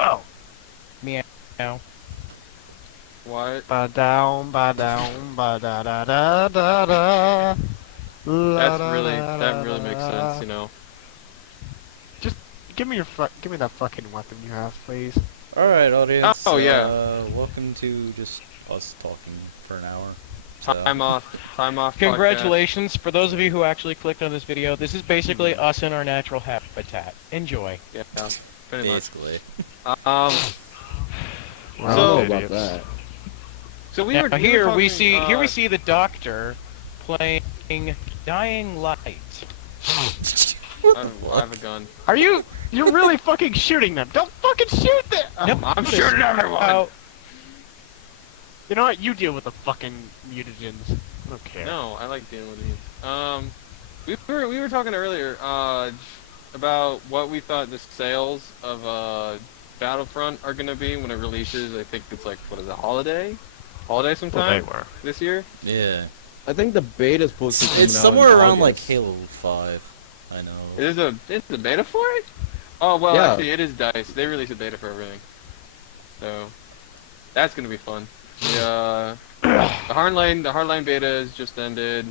Go! Meow. What? Ba down, ba down, ba da da da da da. La da da That da really makes sense, da. you know. Just give me that fucking weapon you have, please. Alright, audience, Oh yeah. welcome to just us talking for an hour. So, Time off. Time off podcast. Congratulations, for those of you who actually clicked on this video, this is basically Hmm. us in our natural habitat. Enjoy. Yeah, pretty much. basically. Um, I don't So- know about that. so we Now were here talking, we see the doctor playing Dying Light. I have a gun. You're really fucking shooting them. Don't fucking shoot them. Nope, I'm shooting everyone. Oh. You know what? You deal with the fucking mutagens. I don't care. No, I like dealing with these. We were talking earlier about what we thought the sales of Battlefront are gonna be when it releases. I think it's like, what is it, holiday sometime Well, they were. this year. Yeah. I think the beta's supposed to be coming It's out somewhere in around like August. Halo 5. I know. It's a beta for it. Oh well, Yeah. actually, it is DICE. They release a beta for everything, so that's gonna be fun. The Hardline beta has just ended.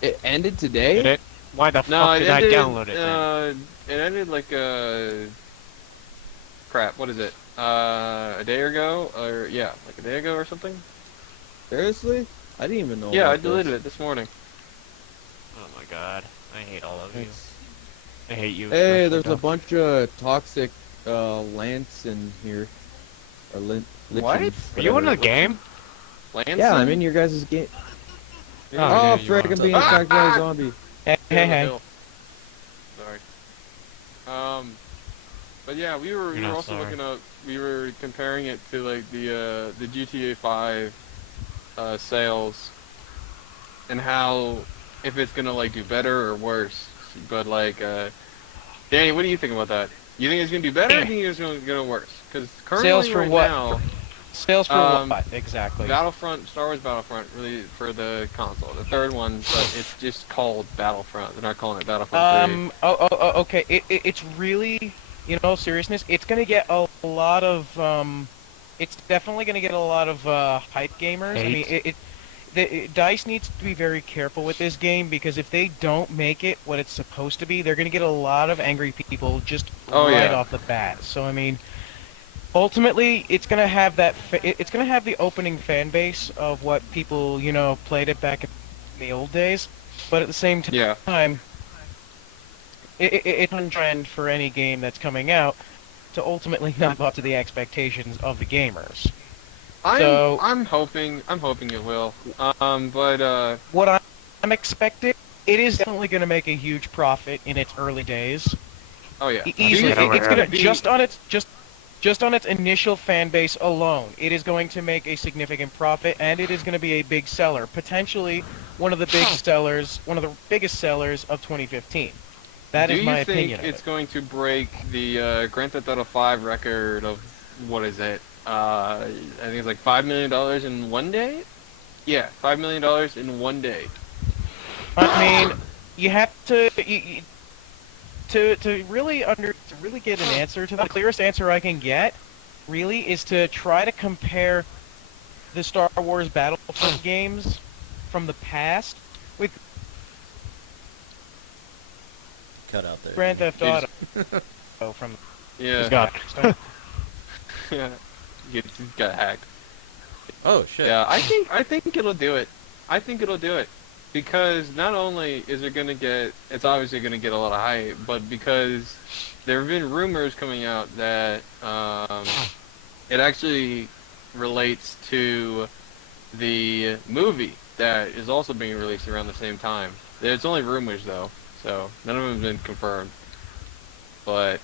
It ended today? Did it? Why the No, fuck it did I ended. download it then? It ended like crap. What is it? A day ago, or yeah, like a day ago or something. Seriously? I didn't even know. Yeah, I about deleted this. it this morning. Oh my god. I hate all of you. It's- I hate you. Hey, especially, there's a though. bunch of toxic lance in here. Or What? lichens, Are you in whatever. the game? Lanson? Yeah, I'm in your guys' game. Oh, yeah, Oh, you frick, are. I'm being Ah! attacked by a zombie. Hey, hey, hey. Hill. Sorry. But yeah, we were You're not also sorry. looking up. We were comparing it to like the GTA 5 sales, and how if it's gonna like do better or worse. But like, Danny, what do you think about that? You think it's gonna do better, or do you think it's gonna worse? Because currently Sales for right what? now, Sales for Um, what? Exactly. Star Wars Battlefront, really for the console, the third one, but it's just called Battlefront. They're not calling it Battlefront 3. Okay. It's really, seriousness. It's gonna get a lot of, it's definitely gonna get a lot of hype gamers. I mean, Hate. DICE needs to be very careful with this game because if they don't make it what it's supposed to be, they're gonna get a lot of angry people just Oh, right yeah. off the bat. So I mean, ultimately, it's gonna have that. It's gonna have the opening fan base of what people, played it back in the old days. But at the same Yeah. time, it's a trend for any game that's coming out to ultimately not live up to the expectations of the gamers. So- I'm hoping it will. But What I'm expecting, it is definitely going to make a huge profit in its early days. oh yeah. Easily, Do you think it's going to be- just on its initial fan base alone, it is going to make a significant profit, and it is going to be a big seller, potentially one of the biggest sellers of 2015. That is my opinion. Do you think of it's it. going to break the Grand Theft Auto 5 record of what is it? I think it's like $5 million in one day. Yeah, $5 million in one day. I mean, you have to to really get an answer to that. The clearest answer I can get, really, is to try to compare the Star Wars Battlefront games from the past with Cut out there. Grand Theft It's- Auto from Yeah. God. Yeah. You got hacked. Oh shit. Yeah, I think it'll do it. I think it'll do it. Because not only is it gonna get, it's obviously gonna get a lot of hype, but because there have been rumors coming out that it actually relates to the movie that is also being released around the same time. It's only rumors though, so none of them have been confirmed. But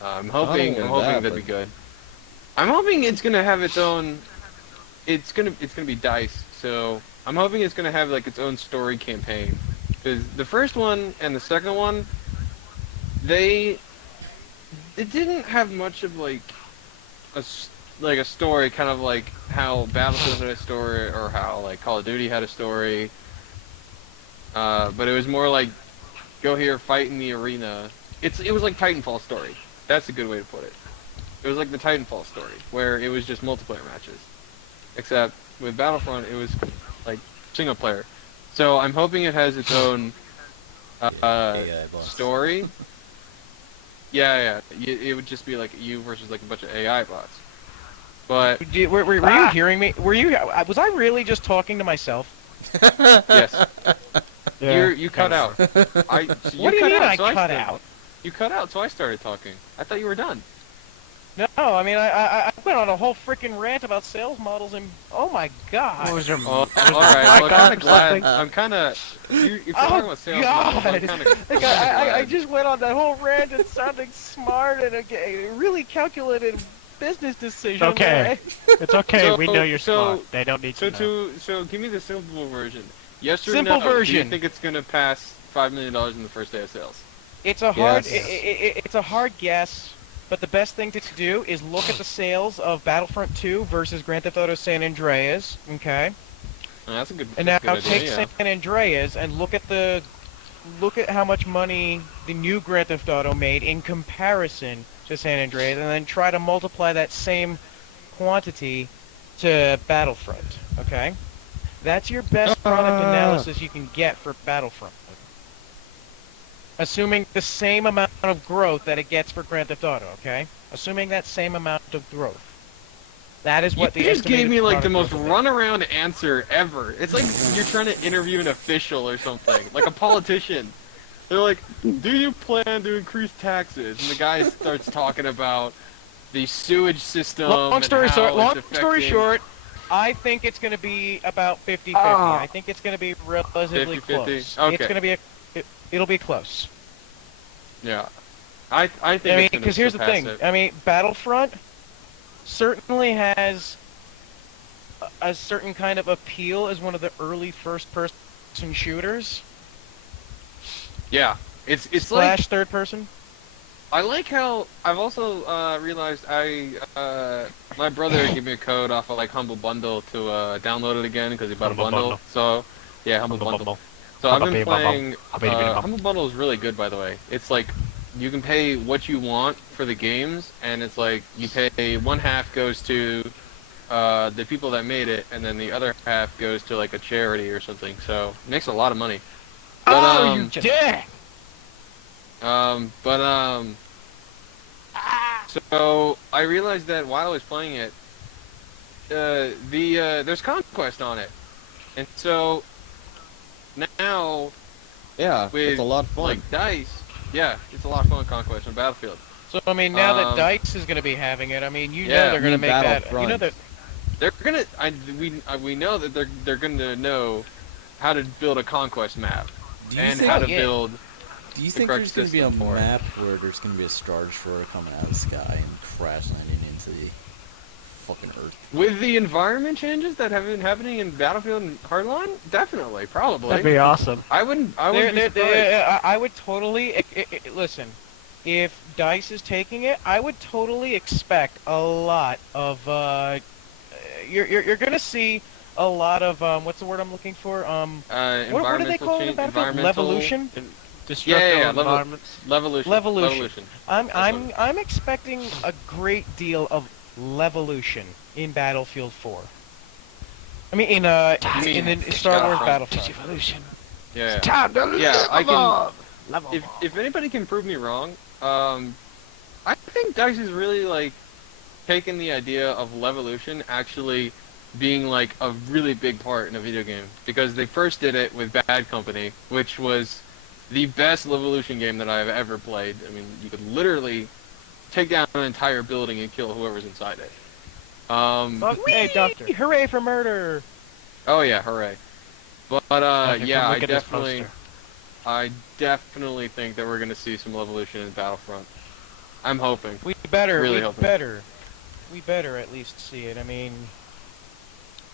I'm hoping that'd be good. I'm hoping it's gonna have its own. It's gonna be DICE, so I'm hoping it's gonna have like its own story campaign. Because the first one and the second one, it didn't have much of like a story, kind of like how Battlefield had a story or how like Call of Duty had a story. But it was more like go here, fight in the arena. It was like Titanfall's story. That's a good way to put it. It was like the Titanfall story, where it was just multiplayer matches. Except with Battlefront, it was like single player. So I'm hoping it has its own AI boss. story. Yeah. It would just be like you versus like a bunch of AI bots. But Were you hearing me? Was I really just talking to myself? yes, you cut out. What do you mean I cut out? You cut out, so I started talking. I thought you were done. No, I mean I went on a whole freaking rant about sales models and oh my god. All right. Well, I'm kind of glad. I'm kind of. If you're talking about sales models, I'm kind of. Like, I just went on that whole rant and sounding smart and a really calculated business decision. Okay, it's okay. So- we know you're so- smart. They don't need to know. So give me the simple version. Yes or Simple no? Do version. you think it's gonna pass $5 million in the first day of sales? It's a hard Yes. it's a hard guess, but the best thing to do is look at the sales of Battlefront 2 versus Grand Theft Auto San Andreas, okay? Oh, that's a good. And now that's a good take idea, San Andreas and look at how much money the new Grand Theft Auto made in comparison to San Andreas, and then try to multiply that same quantity to Battlefront, okay? That's your best product analysis you can get for Battlefront. Assuming the same amount of growth that it gets for Grand Theft Auto, okay? Assuming that same amount of growth. That is what You the just gave estimated me like the product most growth will be. runaround answer ever. It's like you're trying to interview an official or something, like a politician. They're like, "Do you plan to increase taxes?" And the guy starts talking about the sewage system. Long story and how short, it's long story affecting- short, I think it's going to be about 50-50. I think it's going to be relatively 50-50? close. Okay. It's going to be it'll be close. Yeah, I think. I mean, it's gonna because here's the surpass thing. it. I mean, Battlefront certainly has a certain kind of appeal as one of the early first-person shooters. Yeah, it's Slash like third-person. I like how I've also realized my brother gave me a code off of like Humble Bundle to download it again because he bought Humble a bundle. Bundle. So yeah, Humble Bundle. So I've been playing. Humble Bundle is really good, by the way. It's like you can pay what you want for the games, and it's like you pay one half goes to the people that made it, and then the other half goes to like a charity or something. So it makes a lot of money. But, You dick! So I realized that while I was playing it, there's conquest on it, and so now Yeah, with it's a lot of fun. like dice, yeah, it's a lot of fun conquest on Battlefield. So I mean, now that Um, Dice is going to be having it, I mean, you yeah, know they're going to make that. You know Battlefront. that. They're gonna, we know that they're gonna know how to build a conquest map Do you and think, how to yeah. build. do you the think correct there's going to be a system for it? map where there's going to be a Star Destroyer coming out of the sky and crash landing into the fucking Earth? With the environment changes that have been happening in Battlefield and Hardline, definitely, probably. That'd be awesome. I wouldn't be surprised. I would totally listen. If Dice is taking it, I would totally expect a lot of. You're gonna see a lot of what's the word I'm looking for? What do they call it in Battlefield? Levolution. Destructive level- environments. Levolution. I'm expecting a great deal of levolution in Battlefield 4. I mean, in the Star Wars Battlefront. Evolution. Yeah. Time to Yeah, I can. level If anybody can prove me wrong, I think Dice is really like taking the idea of Levolution actually being like a really big part in a video game, because they first did it with Bad Company, which was the best Levolution game that I've ever played. I mean, you could literally take down an entire building and kill whoever's inside it. Hey, Doctor. Hooray for murder! Oh yeah, hooray! But Doctor, yeah, come I look at this definitely. poster. I definitely think that we're going to see some Levolution in Battlefront. I'm hoping. We better, Really we hoping. better at least see it. I mean,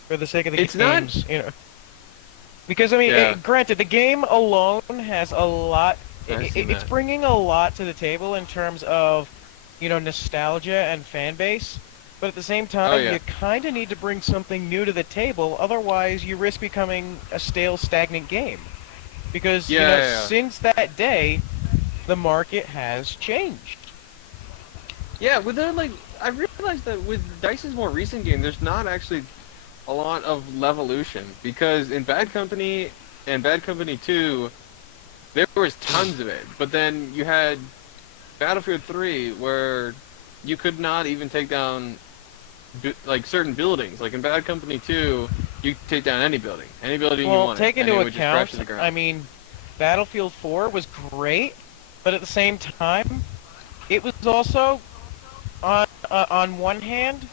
for the sake of the It's not- games, you know. Because I mean, Yeah. granted, the game alone has a lot. I've seen It's that. bringing a lot to the table in terms of, you know, nostalgia and fan base. But at the same time, Oh, yeah. you kind of need to bring something new to the table. Otherwise, you risk becoming a stale, stagnant game. Because you know, Yeah. since that day, the market has changed. Yeah, with the like, I realized that with DICE's more recent game, there's not actually a lot of levolution because in Bad Company and Bad Company 2, there was tons of it. But then you had Battlefield 3 where you could not even take down like certain buildings. Like in Bad Company 2, you could take down any building you Well, wanted, take and into it would just crash account, to the ground. I mean, Battlefield 4 was great, but at the same time, it was also on one hand,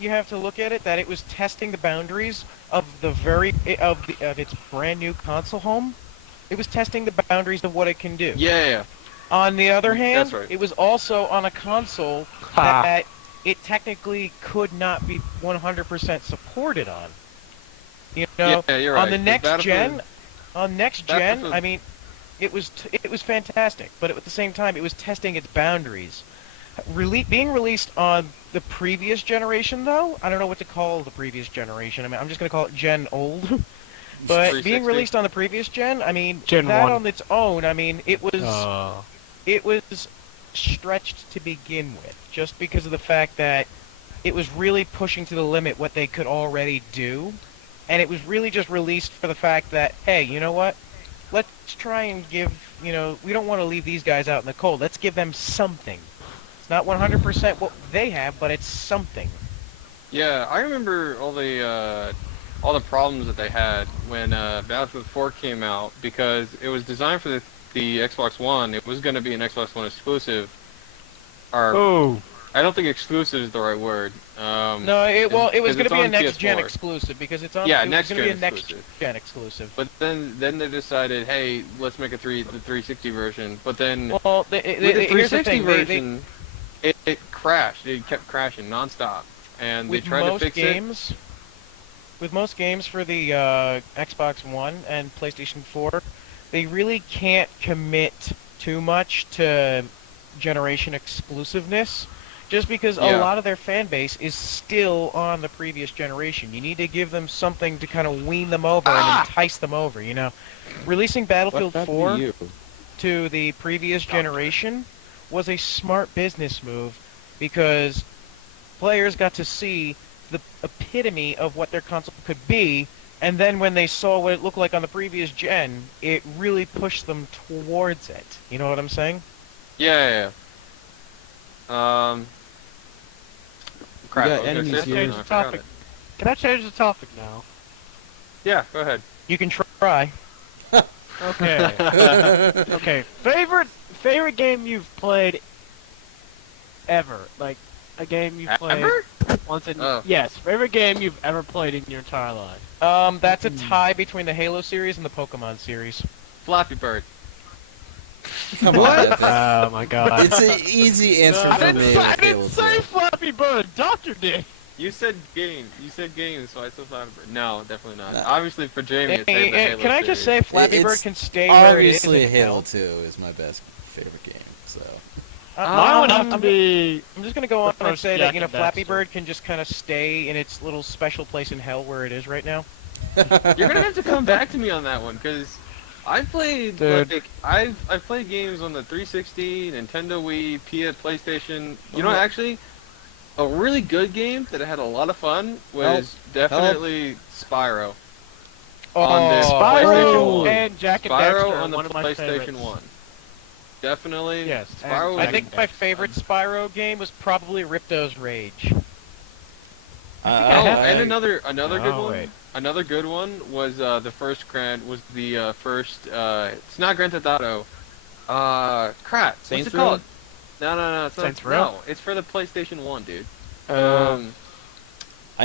you have to look at it that it was testing the boundaries of of its brand new console home. It was testing the boundaries of what it can do. Yeah, On the other that's hand, right. it was also on a console Ha. that it technically could not be 100% supported on. You know, Yeah, you're right. on the 'cause next gen, Battlefield, I mean, it was fantastic, but at the same time, it was testing its boundaries. Being released on the previous generation, though, I don't know what to call the previous generation. I mean, I'm just gonna call it Gen old. But being 360. released on the previous gen, I mean, Gen that 1. on its own, I mean, Uh, it was stretched to begin with, just because of the fact that it was really pushing to the limit what they could already do, and it was really just released for the fact that, hey, you know what? Let's try and give, we don't want to leave these guys out in the cold. Let's give them something. It's not 100% what they have, but it's something. Yeah, I remember all the problems that they had when Battlefield 4 came out because it was designed for the Xbox One. It was going to be an Xbox One exclusive. Or oh. I don't think exclusive is the right word. No, it was because going to it's be a on next gen PS4. exclusive because it's on. Yeah, it was next going to be a gen next exclusive. gen exclusive. But then they decided, hey, let's make the 360 version. But then Well, with the here's the 360 thing. version, it crashed. It kept crashing nonstop, and they With tried to most fix games, with most games for the Xbox One and PlayStation 4, they really can't commit too much to generation exclusiveness, just because a Yeah. lot of their fan base is still on the previous generation. You need to give them something to kind of wean them over and entice them over. Releasing What Battlefield happened 4 to you? to the previous generation was a smart business move because players got to see the epitome of what their console could be, and then when they saw what it looked like on the previous gen, it really pushed them towards it. You know what I'm saying? Yeah. Crap. got I was gonna enemies say here. something, I forgot Topic. it. Can I change the topic now? Yeah, go ahead. You can try. Okay. Okay. Favorite game you've played ever? Like a game you've played Ever? once in Oh. Yes, favorite game you've ever played in your entire life. That's a tie between the Halo series and the Pokemon series. Flappy Bird. Come on, Epic. Oh my god. It's an easy answer I for didn't me. say, with I didn't Halo say 2. Flappy Bird. Doctor did. You said game. You said games, so I said Flappy Bird. No, definitely not. No. Obviously for Jamie, it's the Halo Can I just say series. Flappy Bird It's can stay where it is Obviously, in Halo hell? 2 is my best favorite game. So Mine would have I'm to be. just gonna go on and first say Jack that and Flappy Daxter. Bird can just kind of stay in its little special place in hell where it is right now. You're gonna have to come back to me on that one, because I played Dude. like I've played games on the 360, Nintendo Wii, PlayStation. You know, actually, a really good game that I had a lot of fun was definitely Spyro. On the PlayStation Spyro 1. and Jack and Spyro Daxter are on the one of my PlayStation favorites. 1. Definitely. Yes, and Spyro was I Jack think and my Daxter. favorite Spyro game was probably Ripto's Rage. Oh, I- and another good Oh, one. wait. Another good one was the first. It's not Grand Theft Auto. Crap. Saints What's it Row? called? No. It's not, Saints Row? No, it's for the PlayStation 1, dude. I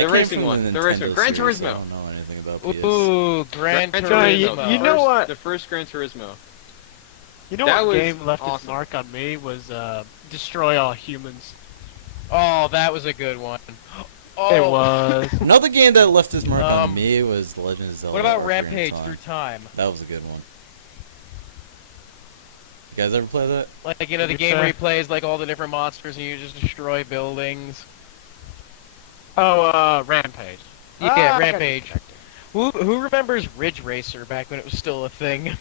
The came racing from one, the the Nintendo racing- Gran series, so I Turismo. don't know anything about PS. Ooh, Gran Gran Turismo. you know what? The first Gran Turismo. You know That what was game left its awesome. mark on me was Destroy All Humans. Oh, that was a good one. Oh, It was. Another game that left his mark on Um, me was Legend of Zelda. What about Ocarina of Rampage Time. Through Time? That was a good one. You guys ever play that? Like, the What'd you game where say? he plays like all the different monsters and you just destroy buildings. Oh, Rampage. Yeah, I got Rampage. distracted. Who remembers Ridge Racer back when it was still a thing?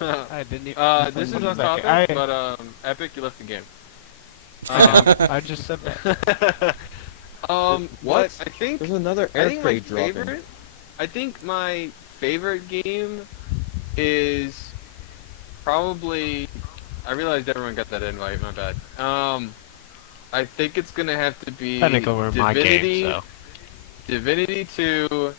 I didn't even. This is on Second. topic, but Epic, you left the game. I just said that. What? I think There's another I air think my freight dropping. favorite. I think my favorite game is probably. I realized everyone got that invite. My bad. I think it's gonna have to be Technically, we're my Divinity, game, so. Divinity 2,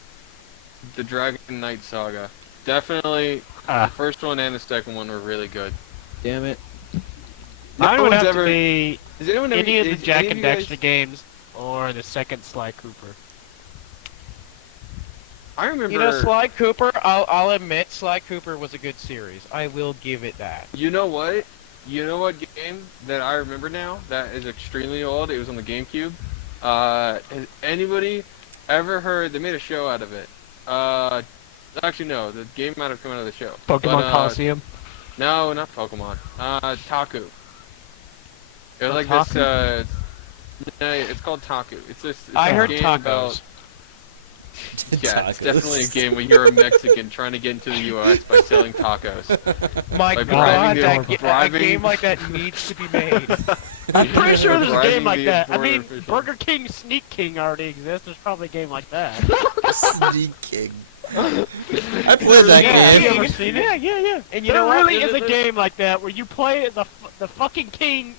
the Dragon Knight Saga. Definitely, the first one and the second one were really good. Damn it. Mine No would one's have ever- to be Is anyone ever? any of the is Jack any and of you Dexter guys- games or the second Sly Cooper. I remember. You know, Sly Cooper. I'll admit, Sly Cooper was a good series. I will give it that. You know what? You know what game that I remember now that is extremely old? It was on the GameCube. Has anybody ever heard? They made a show out of it. Actually, no. The game might have come out of the show. Pokemon But, Coliseum. No, not Pokemon. Taku. It was Oh, like Taku? this. No, it's called Taku. It's this. It's I a heard game tacos. about. Yeah, it's Tacos. definitely a game where you're a Mexican trying to get into the U.S. by selling tacos. My By God, bribing that the- a bribing- game like that needs to be made. I'm pretty sure there's a Driving game like the that. I border mean, official. Burger King Sneak King already exists. There's probably a game like that. Sneaking. I played that Yeah, game. you ever seen it? Yeah. And you There know what? really is a game like that where you play as the fucking king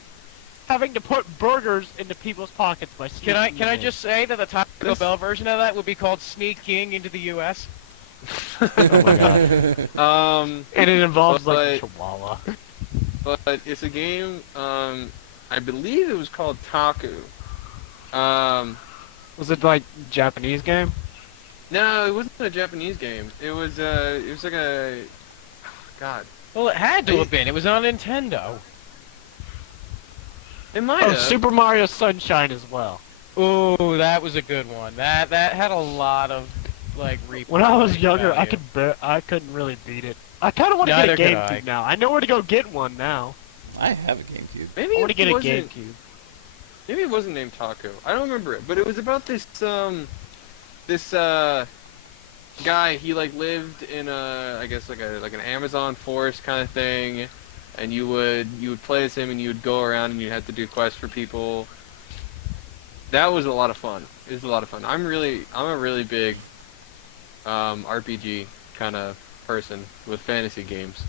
having to put burgers into people's pockets by sneaking Can I them just say that the Taco Bell version of that would be called Sneak King into the U.S.? in. Oh my god. And it involves like a But- chihuahua. But it's a game. I believe it was called Taku. Was it like Japanese game? No, it wasn't a Japanese game. It was like a. God, Well, it had to have been. It was on Nintendo. it might Oh, have. Super Mario Sunshine as well. Ooh, that was a good one. That had a lot of like replay When I was younger, value. I couldn't really beat it. I kind of want to Neither get a could I. GameCube now. I know where to go get one now. I have a GameCube. Maybe I want to it get a wasn't. GameCube. Maybe it wasn't named Taku. I don't remember it, but it was about this guy. He like lived in I guess like an Amazon forest kind of thing, and you would play as him and you would go around and you had to do quests for people. That was a lot of fun. It was a lot of fun. I'm a really big RPG kind of person with fantasy games,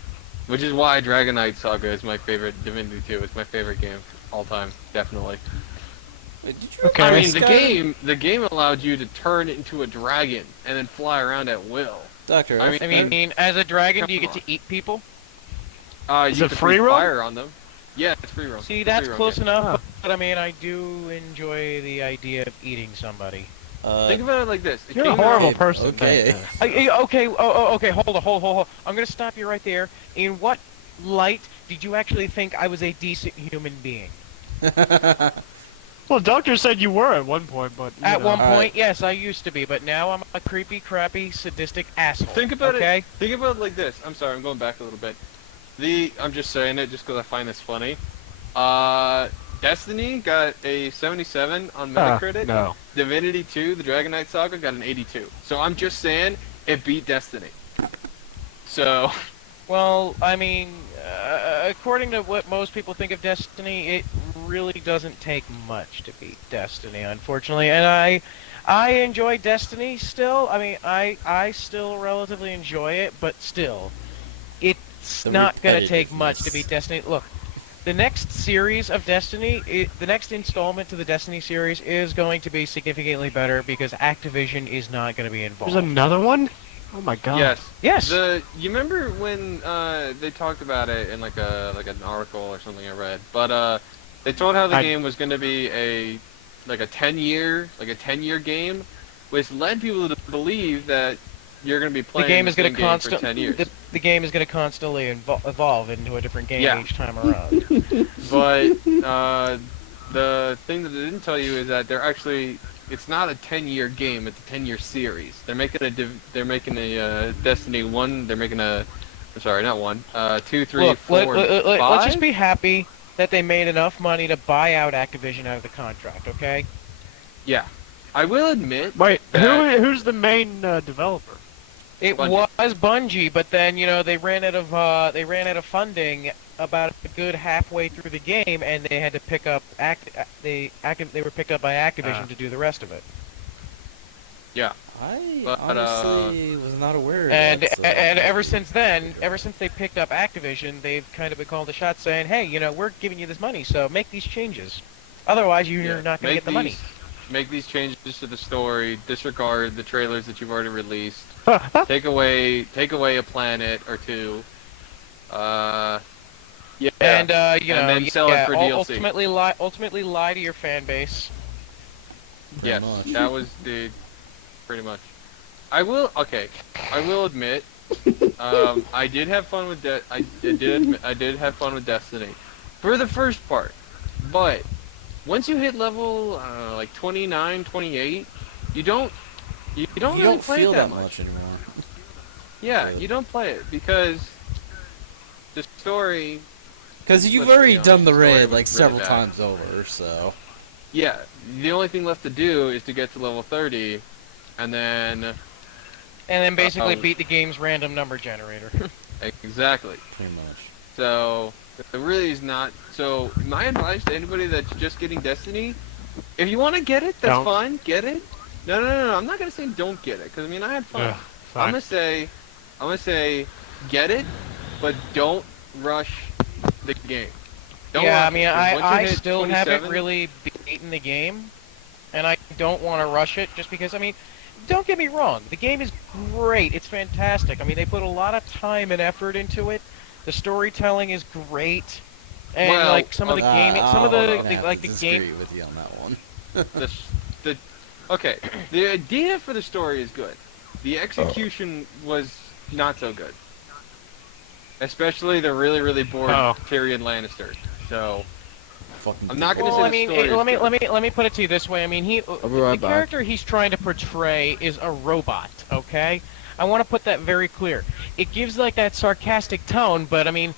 which is why Dragon Knight Saga is my favorite. Divinity 2 is my favorite game of all time, definitely. Wait, did you Okay. I ever mean, play the game allowed you to turn into a dragon and then fly around at will. Doctor, I I mean, as a dragon, do you get to eat people? Is You it can free breathe roam? fire on them. Yeah, it's free roam. See, It's a that's free roam close game. enough. Huh. But I mean, I do enjoy the idea of eating somebody. Think about it like this. It You're a came horrible out- person. okay. Dennis. Okay. Okay. Hold. I'm gonna stop you right there. In what light did you actually think I was a decent human being? Well, Doctor said you were at one point, but you At know. one point, Alright. yes, I used to be, but now I'm a creepy, crappy, sadistic asshole. Think about okay? it. Think about it like this. I'm sorry, I'm going back a little bit. I'm just saying it just because I find this funny. Destiny got a 77 on Metacritic. No. Divinity 2, the Dragon Knight Saga, got an 82. So I'm just saying it beat Destiny. So Well, I mean, according to what most people think of Destiny, it really doesn't take much to beat Destiny, unfortunately. And I enjoy Destiny still. I mean, I still relatively enjoy it, but still, it's The not going to take much to repetitiveness. beat Destiny. Look, the next series of Destiny, the next installment to the Destiny series is going to be significantly better because Activision is not going to be involved. There's another one? Oh my god. yes, Yes. you remember when they talked about it in like an article or something I read, but they told how the game was going to be a 10-year game, which led people to believe that you're going to be The playing game is going going to to for 10 years. the game is going to constantly evolve into a different game Yeah. each time around. But the thing that they didn't tell you is that it's not a 10-year game, it's a 10-year series. They're making a Destiny 1, they're making a I'm sorry, not 1, 2, 3, Look, 4, and 5. let's just be happy that they made enough money to buy out Activision out of the contract, okay? Yeah. I will admit Wait, that- who's the main developer? It Bungie. was Bungie, but then they ran out of funding about a good halfway through the game, and they had to pick up they were picked up by Activision to do the rest of it. Yeah. I But, honestly was not aware of And that. So and ever maybe since then, later. ever since they picked up Activision, they've kind of been calling the shots, saying, "Hey, we're giving you this money, so make these changes. Otherwise, you're not going to get the money." Make these changes to the story. Disregard the trailers that you've already released. Take away a planet or two. Yeah. And and then sell it for DLC. ultimately lie to your fan base. Pretty Yes, much. that was pretty much. I will admit, I did have fun with I did have fun with Destiny, for the first part, but once you hit level, I don't know, like 29, 28, you don't You really don't play feel it that that much anymore. Yeah, Yeah. you don't play it because the story. Because you've Let's be already honest, done the the story raid was like really several bad. times over, so Yeah, the only thing left to do is to get to level 30, and then And then basically Um, beat the game's random number generator. exactly. pretty much. So it really is not. So my advice to anybody that's just getting Destiny, if you want to get it, that's Don't. fine. Get it. No. I'm not gonna say don't get it, because I mean I had fun. Ugh, I'm fine. gonna say, get it, but don't rush the game. Don't Yeah, rush I mean, it, 'cause once you I hit still haven't 27 really beaten the game, and I don't want to rush it just because, I mean, don't get me wrong, the game is great, it's fantastic. I mean, they put a lot of time and effort into it. The storytelling is great, and Well, like some of the gaming, some of I'm the, gonna have like to the disagree game. with you on that one. the okay, the idea for the story is good. The execution was not so good. Especially the really bored Tyrion Lannister. So Fucking I'm not gonna Well, say I the mean, story is good. let me put it to you this way. I mean, I'll be right the back. character he's trying to portray is a robot. Okay, I want to put that very clear. It gives like that sarcastic tone, but I mean,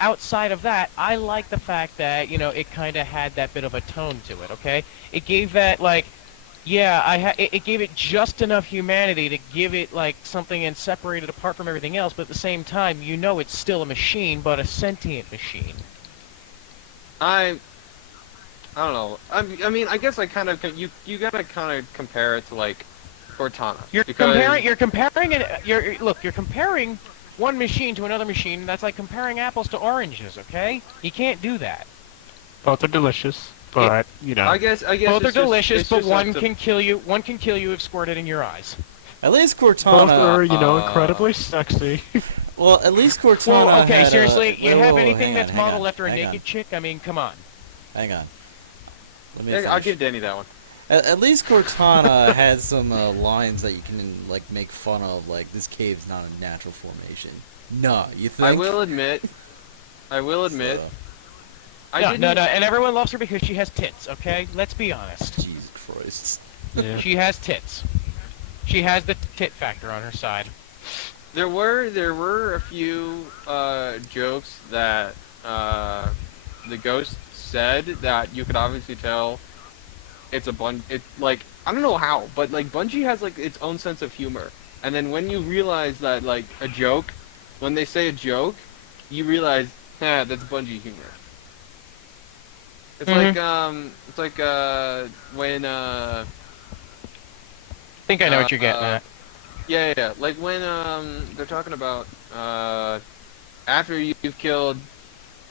outside of that, I like the fact that it kind of had that bit of a tone to it. Okay, it gave that like, yeah, it gave it just enough humanity to give it like something and separate it apart from everything else, but at the same time, it's still a machine, but a sentient machine. I don't know. I mean, I guess I kind of you gotta kind of compare it to like Cortana. You're because comparing one machine to another machine. That's like comparing apples to oranges. Okay, you can't do that. Both are delicious, but I guess Both are it's just- delicious, it's but just one up to- can kill you. One can kill you if squirted in your eyes. At least both Cortana. are incredibly sexy. Well, at least Cortana. Well, okay, had seriously, you have anything hang that's on, modeled after a hang naked chick? I mean, come on. Hang on. Let me Yeah, I'll finish. give Danny that one. At least Cortana had some lines that you can like make fun of, like this cave's not a natural formation. No, you think? I will admit. So, No, and everyone loves her because she has tits. Okay, let's be honest. Jesus Christ. Yeah. She has tits. She has the tit factor on her side. There were a few jokes that the ghost said that you could obviously tell it's like I don't know how, but like Bungie has like its own sense of humor. And then when you realize that like a joke, when they say a joke, you realize, that's Bungie humor. It's like when I think I know what you're getting at. Yeah. Like when they're talking about after you've killed.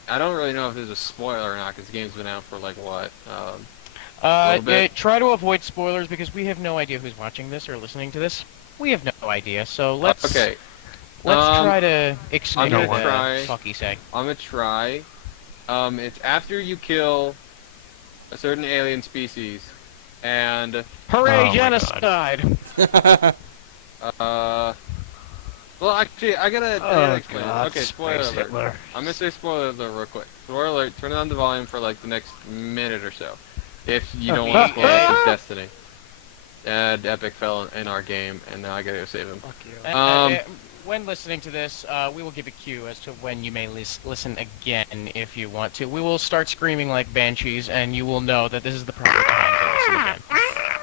I don't really know if there's a spoiler or not because the game's been out for like what. little bit. Try to avoid spoilers because we have no idea who's watching this or listening to this. We have no idea, so let's Okay. try to explain I'm gonna what try. the fuck he say. I'm gonna try. It's after you kill a certain alien species, and Hooray, Oh my genocide! well, actually, I gotta Oh explain. god, Okay, spoiler Space alert. Hitler. I'm gonna say spoiler alert real quick. Spoiler alert. Turn on the volume for like the next minute or so, if you don't want to spoil it with Destiny. Epic fell in our game, and now I gotta go save him. Fuck you. When listening to this, we will give a cue as to when you may listen again if you want to. We will start screaming like banshees, and you will know that this is the proper time to listen again.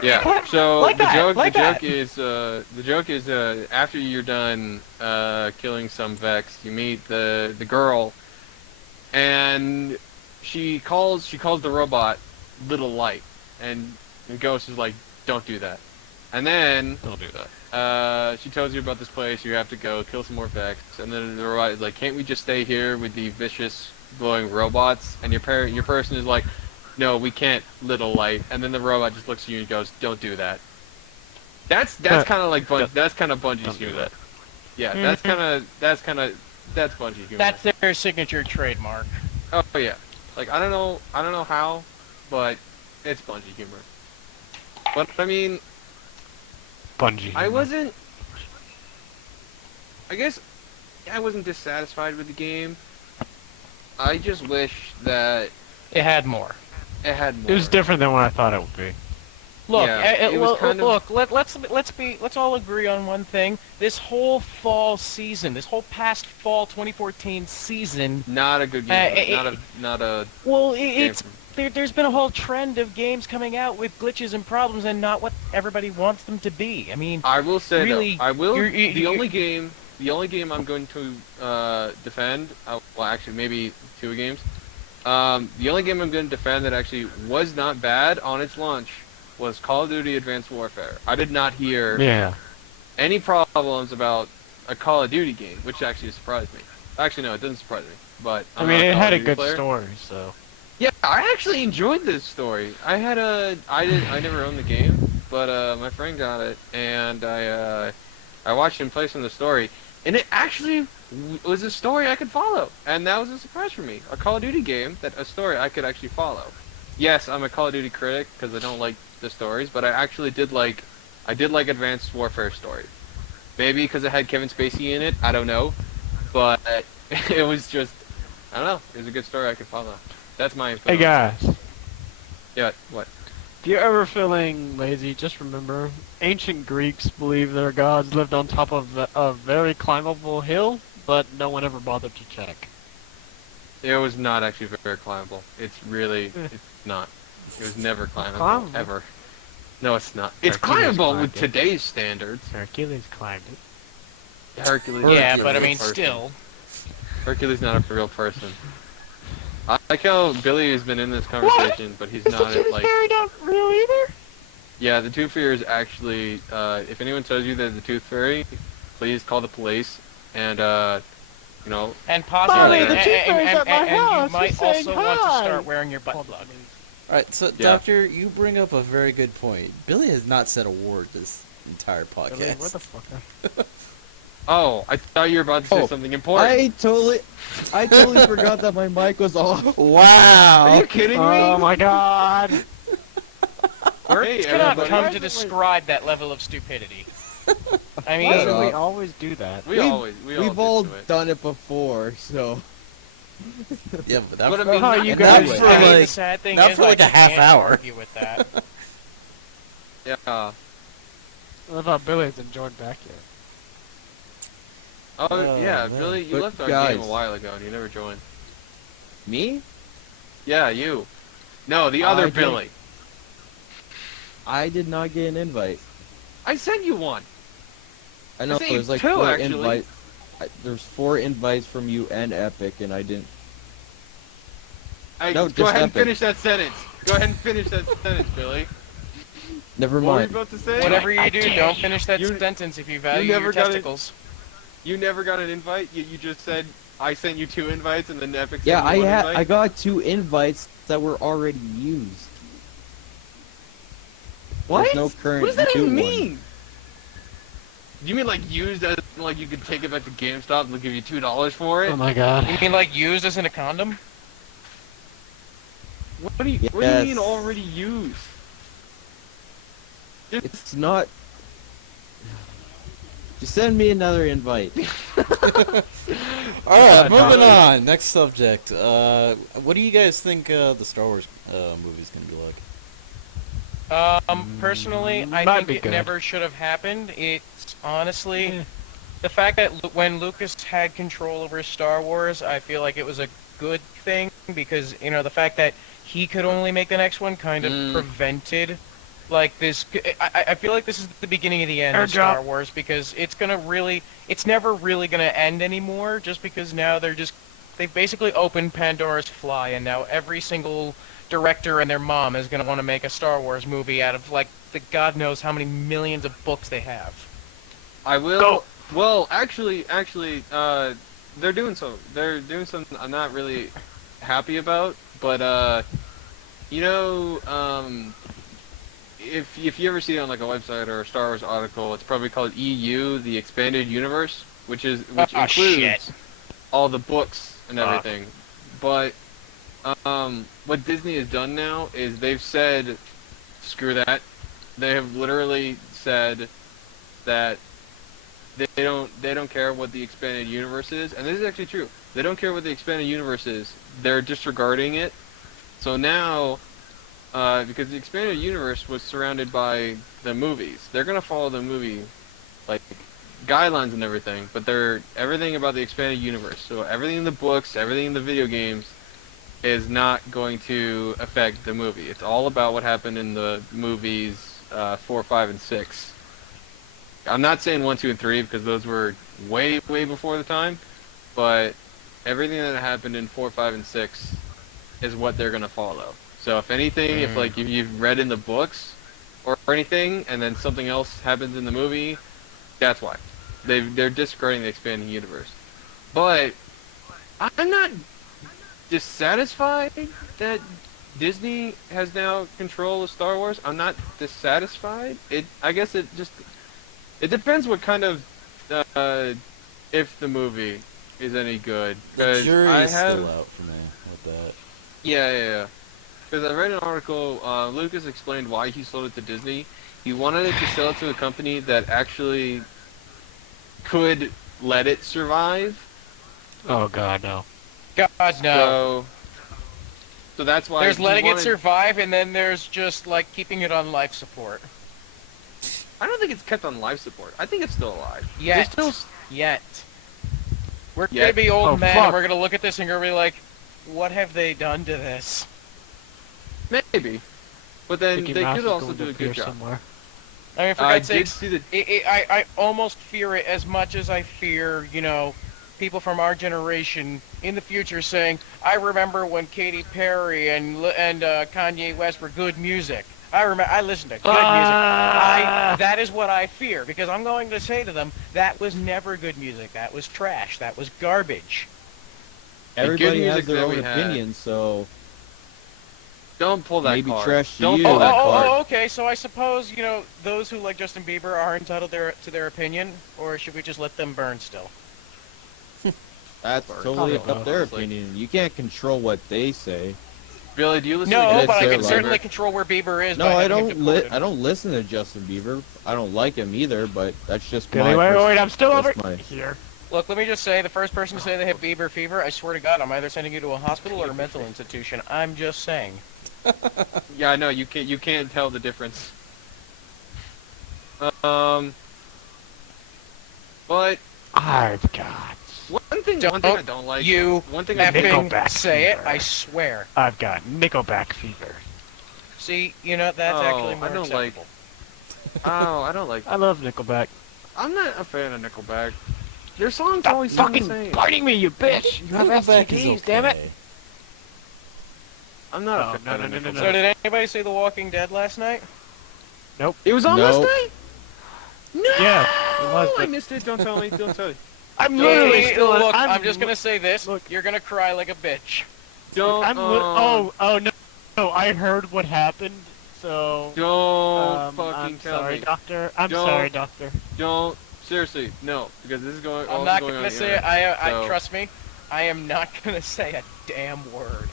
Yeah. So Like the that, joke, like that. the joke is after you're done killing some Vex, you meet the girl and she calls the robot Little Light, and the ghost is like, "Don't do that." And then Don't do that. she tells you about this place. You have to go kill some more Vex, and then the robot is like, "Can't we just stay here with the vicious glowing robots?" And your person is like, "No, we can't, Little Light." And then the robot just looks at you and goes, "Don't do that." That's kind of like that's kind of Bungie's do humor. that. Yeah, Mhm. that's Bungie humor. That's their signature trademark. Oh yeah. Like I don't know how, but it's Bungie humor. But I mean, Bungie. I wasn't. I guess I wasn't dissatisfied with the game. I just wish that It had more. it had more. It was different than what I thought it would be. Look, Yeah, it was kind of- look. Let's all agree on one thing. This whole fall season, this whole past fall 2014 season. Not a good game. Uh, not a. Well, game it's from- there's been a whole trend of games coming out with glitches and problems and not what everybody wants them to be. I mean, I will say really, though, I will. you're- The only game I'm going to defend. Well, actually, maybe two games. The only game I'm going to defend that actually was not bad on its launch was Call of Duty Advanced Warfare. I did not hear Yeah. any problems about a Call of Duty game, which actually surprised me. Actually, no, it doesn't surprise me. But I I'm mean, not it Call had of a Duty good player. story, so. Yeah, I actually enjoyed this story. I never owned the game, but my friend got it, and I watched him play some of the story, and it actually was a story I could follow, and that was a surprise for me. A Call of Duty game a story I could actually follow. Yes, I'm a Call of Duty critic because I don't like the stories, but I actually did like Advanced Warfare story. Maybe because it had Kevin Spacey in it, I don't know, but it was just, I don't know, it was a good story I could follow. That's my info. Hey guys, Yeah, what? if you're ever feeling lazy, just remember, ancient Greeks believed their gods lived on top of a very climbable hill, but no one ever bothered to check. It was not actually very climbable. It's not. It was never climbable, climbable. ever. No, it's not. It's Hercules climbable climbed with it. today's standards. Hercules climbed it. Hercules. yeah, is a but I real mean, person. still. Hercules not a real person. I like how Billy has been in this conversation, but he's not like. not real either? Yeah, the Tooth Fairy is actually. If anyone tells you that the Tooth Fairy, please call the police and you know. And possibly, Mommy, the tooth fairy's at my and house. you might He's saying also want to hi. start wearing your butt plug. Alright, so Yeah. Doctor, you bring up a very good point. Billy has not said a word this entire Billy, podcast. what the fuck? Oh, I thought you were about to say Oh, something important. I totally forgot that my mic was off. Wow! Are you kidding me? Oh my god! Hey, Cannot everybody. come to describe that level of stupidity. I mean, Shut Why do we up. always do that? We've We've all do it. done it before, so. Yeah, but that But I for- mean, How not you and guys not do for it. I mean, the like, sad thing not is for like I a half can't hour. argue with that. Yeah. I thought Billy hasn't joined back yet. Oh, Oh, yeah, man. Billy, you But left our guys- game a while ago and you never joined. Me? Yeah, you. No, the other I did- Billy. I did not get an invite. I sent you one. I know sent you there's like two, 4 actually. invites. There's 4 invites from you and Epic, and I didn't. I, No, go just ahead and Epic. finish that sentence. Go ahead and finish that sentence, Billy. Never What were you mind. about to say? Whatever you do, don't finish that You- sentence if you value never your got it. testicles. You never got an invite? You just said, I sent you 2 invites and then Epic Yeah, sent you 1 invite? I got 2 invites that were already used. What? There's no current What does that new even one. mean? Do you mean like used as like you could take it back to GameStop and they'll give you $2 for it? Oh my god. You mean like used as in a condom? What do you Yes. mean already used? It's not. Just send me another invite. Alright, God, moving Billy. on. Next subject. What do you guys think the Star Wars movie's gonna be like? Personally, I Might think be it good. never should have happened. It's honestly Yeah. the fact that when Lucas had control over Star Wars, I feel like it was a good thing because the fact that he could only make the next one kind of Mm. prevented like this. I feel like this is the beginning of the end of Airdrop. Star Wars because it's never really gonna end anymore. Just because now they're just they've basically opened Pandora's fly, and now every single director and their mom is going to want to make a Star Wars movie out of, like, the God knows how many millions of books they have. I will. Go. Well, actually, they're doing so. They're doing something I'm not really happy about, but you know, if you ever see it on like a website or a Star Wars article, it's probably called EU, the Expanded Universe, which includes Shit. all the books and everything. But what Disney has done now is they've said, screw that. They have literally said that they don't care what the expanded universe is, and this is actually true. They don't care what the expanded universe is. They're disregarding it. So now, because the expanded universe was surrounded by the movies, they're gonna follow the movie like guidelines and everything, but they're everything about the expanded universe. So everything in the books, everything in the video games is not going to affect the movie. It's all about what happened in the movies 4, 5, and 6. I'm not saying 1, 2, and 3 because those were way, way before the time, but everything that happened in 4, 5, and 6 is what they're gonna follow. So if anything, if you've read in the books or anything, and then something else happens in the movie, that's why they're disregarding the expanding universe. But I'm not dissatisfied that Disney has now control of Star Wars. I'm not dissatisfied. I guess it depends what kind of if the movie is any good. The 'Cause jury's still out for me with that. Yeah. Because I read an article, Lucas explained why he sold it to Disney. He wanted it to sell it to a company that actually could let it survive. Oh God, no. God, no. So that's why There's he letting it wanted- survive, and then there's just, like, keeping it on life support. I don't think it's kept on life support. I think it's still alive. Yet. There's still Yet. We're Yet. gonna be old Oh, men, fuck. and we're gonna look at this and gonna be like, what have they done to this? maybe, but then Mickey they Mouse could is also going do to a good appear job. somewhere. I mean, for I God's did sakes, see the I almost fear it as much as I fear, people from our generation in the future saying, I remember when Katy Perry and Kanye West were good music. I listened to good music. That is what I fear, because I'm going to say to them, that was never good music. That was trash. That was garbage. Everybody has music their that own we had. opinion, so don't pull that maybe card. trash to Don't you. pull that card. Okay, so I suppose, those who like Justin Bieber are entitled to their opinion, or should we just let them burn still? that's totally up their opinion. You can't control what they say. Billy, do you listen No, to but I their can life. certainly control where Bieber is. No, by I having him don't. deported. I don't listen to Justin Bieber. I don't like him either. But that's just Billy, my. wait, I'm still over that's my- here. Look, let me just say, the first person to say they have Bieber fever, I swear to God, I'm either sending you to a hospital or a mental institution. I'm just saying. Yeah, I know you can't tell the difference. But I've got one thing I don't like. You one thing I effing Nickelback say it, fever. I swear. I've got Nickelback fever. See, that's Oh, actually more I don't like- acceptable. I don't like. I love Nickelback. I'm not a fan of Nickelback. Their songs Stop always sound the fucking same. biting me, you bitch! You have Nickelback is STDs, damn it! okay. I'm not Oh, a fan of no. Nickelback. So did anybody see The Walking Dead last night? It was on last Nope. night. No, Yeah, it was, I but- missed it. Don't tell me. Don't tell me. I'm literally Hey, still. look, I'm just gonna say this. look. You're gonna cry like a bitch. Don't. Oh no! I heard what happened. So. Don't fucking I'm tell sorry, me. doctor. I'm Don't. sorry, doctor. Don't. Seriously, no, because this is going. all I'm not going on gonna the say it. internet, I so- trust me. I am not gonna say a damn word.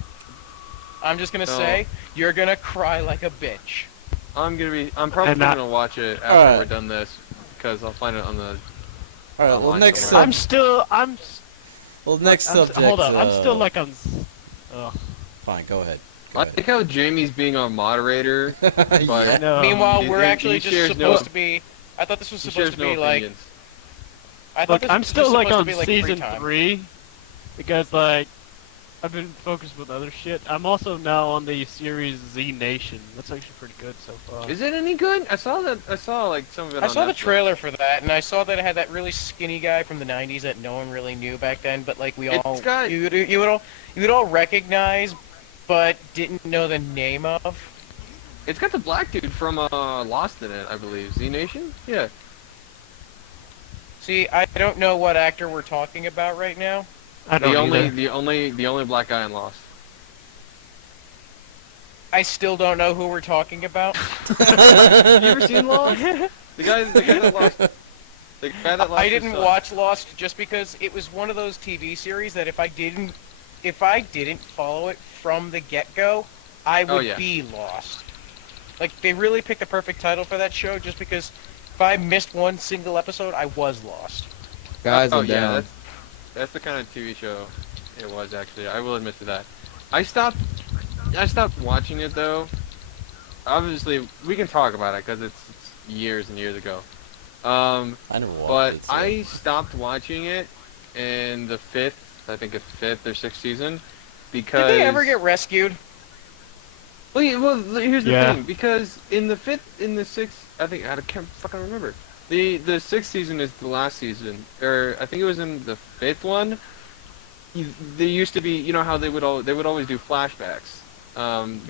I'm just gonna No. say you're gonna cry like a bitch. I'm probably And not- gonna watch it after Alright. we're done this because I'll find it on the. All right. Well, Online next. somewhere. Next I'm subject. hold on. I'm still like on. Fine. Go ahead. Go I ahead. like how Jamie's being our moderator, but Yeah. No. Meanwhile, he- we're he actually just shares supposed no- to be. I thought this was he supposed shares to be no like. opinions. I thought Look, this I'm was still just like supposed on to be, like, free season time. 3 because like I've been focused with other shit. I'm also now on the series Z Nation. That's actually pretty good so far. Is it any good? I saw that. I saw like some of it. I on saw the Netflix. trailer for that, and I saw that it had that really skinny guy from the '90s that no one really knew back then, but like we all It's got- you would all recognize, but didn't know the name of. It's got the black dude from Lost in it, I believe. Z Nation? Yeah. See, I don't know what actor we're talking about right now. I don't either. The only black guy in Lost. I still don't know who we're talking about. Have you ever seen Lost? The guy that lost. The guy that lost. I his didn't son. watch Lost just because it was one of those TV series that if I didn't follow it from the get-go, I would yeah. be lost. Like, they really picked the perfect title for that show just because if I missed one single episode, I was lost. Guys, Oh I'm yeah, down. that's the kind of TV show it was actually. I will admit to that. I stopped watching it though. Obviously, we can talk about it because it's years and years ago. I never watched But it. So. I stopped watching it in the fifth or sixth season because. Did they ever get rescued? Well, here's the Yeah. thing, because in the sixth, I can't fucking remember. The sixth season is the last season, or I think it was in the fifth one. There used to be, you know how they would always do flashbacks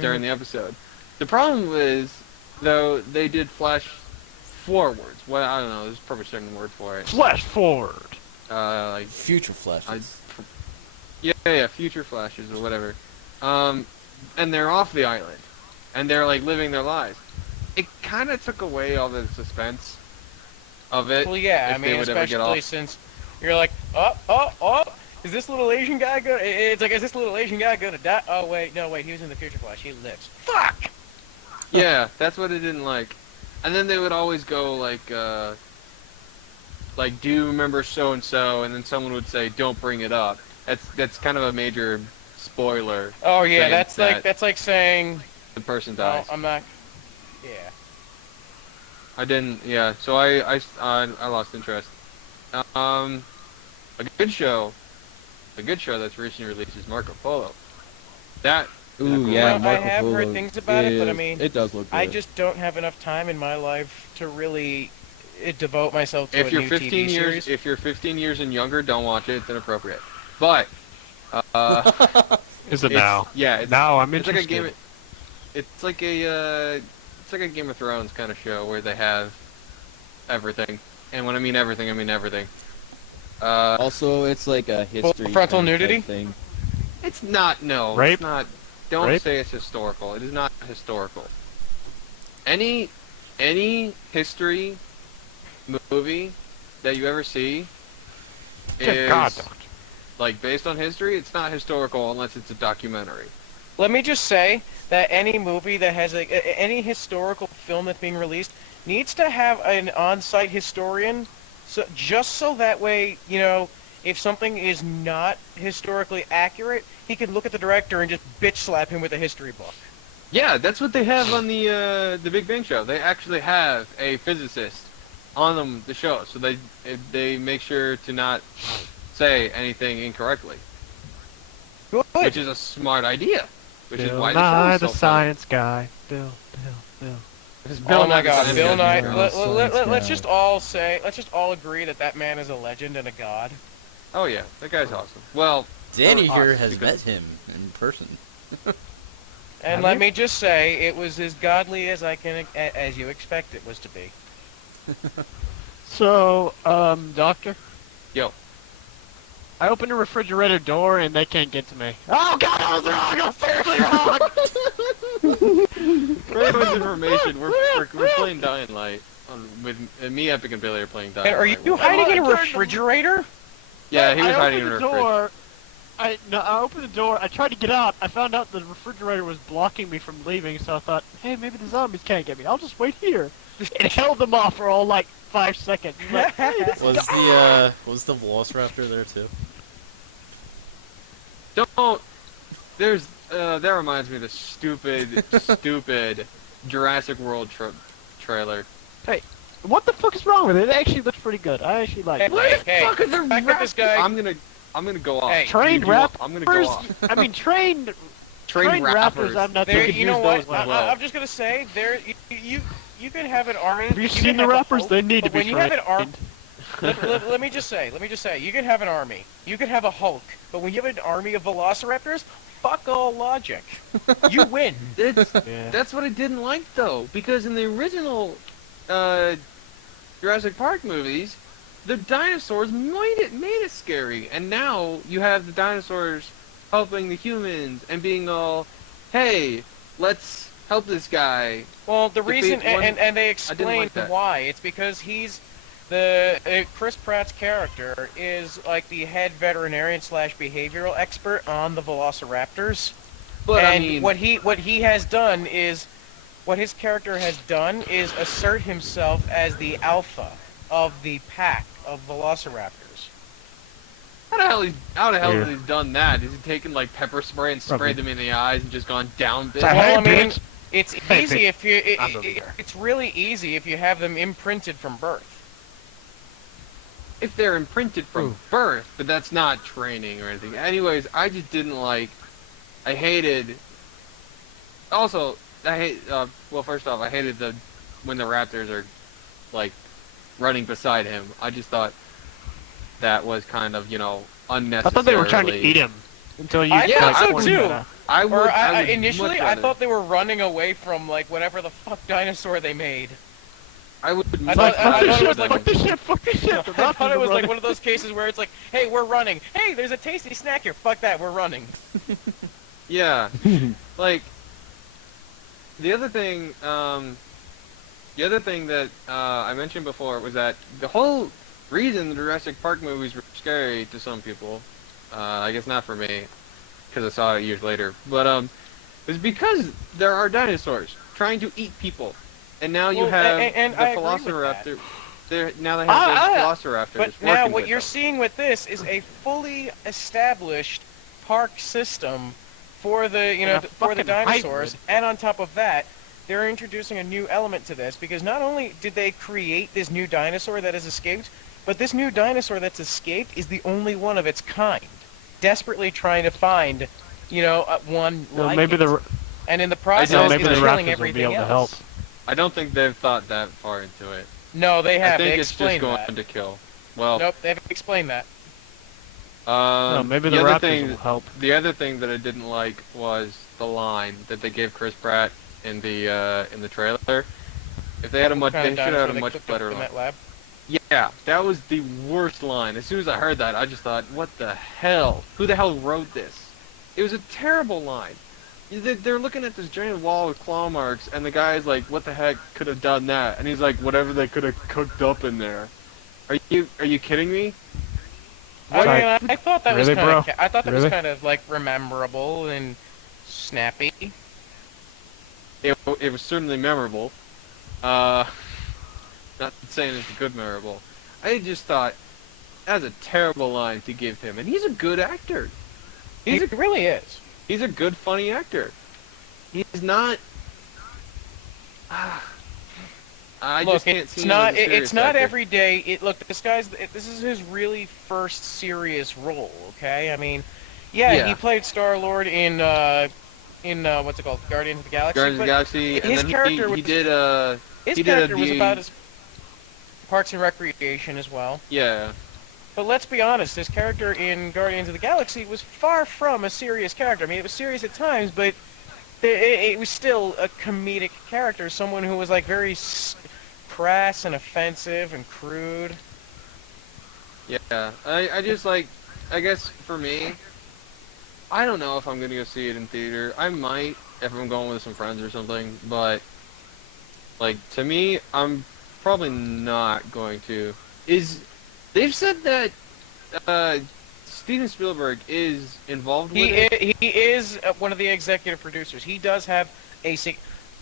during the episode. The problem was, though, they did flash forwards. Well, I don't know. There's probably a certain word for it. Flash forward. Like Future flashes. yeah, future flashes or whatever. And they're off the island, and they're like living their lives. It kind of took away all the suspense of it. Well, yeah, I if they mean, would ever get especially off. since you're like, oh, is this little Asian guy gonna? It's like, is this little Asian guy gonna die? Oh wait, no, wait, he was in the Future Flash. He lives. Fuck. Yeah, that's what I didn't like. And then they would always go like, do you remember so and so? And then someone would say, don't bring it up. That's kind of a major spoiler. Oh yeah, Saying that's like saying, the person well, dies. I'm not. Yeah. I didn't. Yeah, so I lost interest. A good show that's recently released is Marco Polo. That Ooh, yeah, Well, I Marco have heard Polo things about it, but I is- mean, it does look good. I just don't have enough time in my life to really devote myself to if a you're new 15 TV years series. if you're 15 years and younger, don't watch it. It's inappropriate. But Is it it's, now? yeah, it's, Now I'm it's like a interested. game. It's like a Game of Thrones kind of show where they have everything, and when I mean everything, I mean everything. Also, it's like a history frontal kind of nudity? thing. It's not. No, Rape? it's not. Don't Rape? say it's historical. It is not historical. Any history movie that you ever see Good is God, don't. like based on history. It's not historical unless it's a documentary. Let me just say that any movie that has any historical film that's being released needs to have an on-site historian, so that way, you know, if something is not historically accurate, he can look at the director and just bitch slap him with a history book. Yeah, that's what they have on the Big Bang Show. They actually have a physicist on the show, so they make sure to not say anything incorrectly, Good. which is a smart idea. Which is Bill why Nye, the the show is so funny. science guy. Bill. Because Oh my Nye the God, Science Bill Guy. Nye! Science Let's guy. just all agree that that man is a legend and a god. Oh yeah, that guy's awesome. Well, Danny for here us, has because- met him in person. And Have let you? me just say, it was as godly as as you expect it was to be. So, doctor? Yo. I opened the refrigerator door and they can't get to me. Oh God, I was wrong! I was seriously wrong! For anyone's information, we're playing Dying Light with me, Epic, and Billy are playing Dying And are Light. you hiding in a I turned the- refrigerator? Yeah, he was I hiding in opened a the fridge. door. I opened the door. I tried to get out. I found out the refrigerator was blocking me from leaving, so I thought, hey, maybe the zombies can't get me. I'll just wait here. It held them off for all like 5 seconds. Like, hey, this Was is- the Velociraptor there too? Don't. There's. That reminds me of the stupid Jurassic World trailer. What the fuck is wrong with it? It actually looks pretty good. I actually like it. Hey, Where the fuck are the fact that this guy- I'm I'm gonna go off. Hey, Trained You- rappers. I'm gonna go off. I mean, trained Trained rappers. rappers. I'm not There, thinking you know use what? those as well. I'm just gonna say there. You can have an army. Have you can seen the have a rappers? Hulk, They need to but be when you have trained. an army. Let me just say, you can have an army, you can have a Hulk, but when you have an army of Velociraptors, fuck all logic. You win. Yeah. That's what I didn't like though, because in the original Jurassic Park movies, the dinosaurs made it scary, and now you have the dinosaurs helping the humans and being all, hey, let's help this guy. Well, the Defeat reason, one- and they I explain didn't like that. why. It's because he's Chris Pratt's character is like the head veterinarian slash behavioral expert on the Velociraptors. But and I mean, what he has done is, what his character has done is assert himself as the alpha of the pack of Velociraptors. how the hell Yeah. has he done that? Has he taken like pepper spray and Probably. sprayed them in the eyes and just gone down bit? So, hey, Well, I mean, bitch. it's Hey, easy bitch. if you. I'm over here. It's really easy if you have them imprinted from birth. If they're imprinted from birth, but that's not training or anything. Anyways, I just didn't like. I hated. Also, I hate. Well, first off, I hated when the raptors are like running beside him. I just thought that was kind of I unnecessary. thought they were trying to eat him until you. I thought like, so pointed too. that out. I would. Or I would initially, much I rather- thought they were running away from like whatever the fuck dinosaur they made. I would. I much thought- Fuck I this thought it shit! was like- Fuck this shit! Fuck this shit! The I thought raptors it was are like running. one of those cases where it's like, hey, we're running. Hey, there's a tasty snack here. Fuck that, we're running. Yeah. Like the other thing that I mentioned before was that the whole reason the Jurassic Park movies were scary to some people, I guess not for me, because I saw it years later, but is because there are dinosaurs trying to eat people, and now you Well, have and the I agree with that. Velociraptor. Now they have the Velociraptors. But now working what with you're them. seeing with this is a fully established park system for the And a for the fucking dinosaurs, hybrid. and on top of that, they're introducing a new element to this because not only did they create this new dinosaur that has escaped, but this new dinosaur that's escaped is the only one of its kind, desperately trying to find, one No, like maybe it. the And in the don't- process, maybe it's the killing raptors will be everything able to else. help. I don't think they've thought that far into it. No, they I have. think They it's just explained going that. to kill. Well, Nope, they've explained that. No, maybe the other raptors thing, will help. The other thing that I didn't like was the line that they gave Chris Pratt in the trailer. If they had What kind they of should have dinosaur had a they much cooked up better in line. that lab? Yeah, that was the worst line. As soon as I heard that, I just thought, what the hell? Who the hell wrote this? It was a terrible line. They're looking at this giant wall with claw marks, and the guy's like, what the heck could have done that? And he's like, whatever they could have cooked up in there. Are you kidding me? I Sorry. mean, I thought that Really, was kind bro? of. I thought that was Really? kind of like memorable and snappy. It was certainly memorable. Not saying it's a good memorable. I just thought that was a terrible line to give him, and he's a good actor. He really is. He's a good, funny actor. He's not. I Look, just can't it's see him not. as a serious It's not actor. every day. Look, this is his really first serious role. Okay, I mean, Yeah. he played Star-Lord in what's it called, Guardians of the Galaxy. Guardians of the but Galaxy, and his then character he was- did His he did a character was the- about his Parks and Recreation as well. yeah. But let's be honest, his character in Guardians of the Galaxy was far from a serious character. I mean, it was serious at times, but it was still a comedic character, someone who was like very crass and offensive and crude. Yeah, I just like, I guess for me, I don't know if I'm gonna go see it in theater. I might if I'm going with some friends or something, but like to me, I'm probably not going to. They've said that Steven Spielberg is involved with it? He is one of the executive producers. He does have a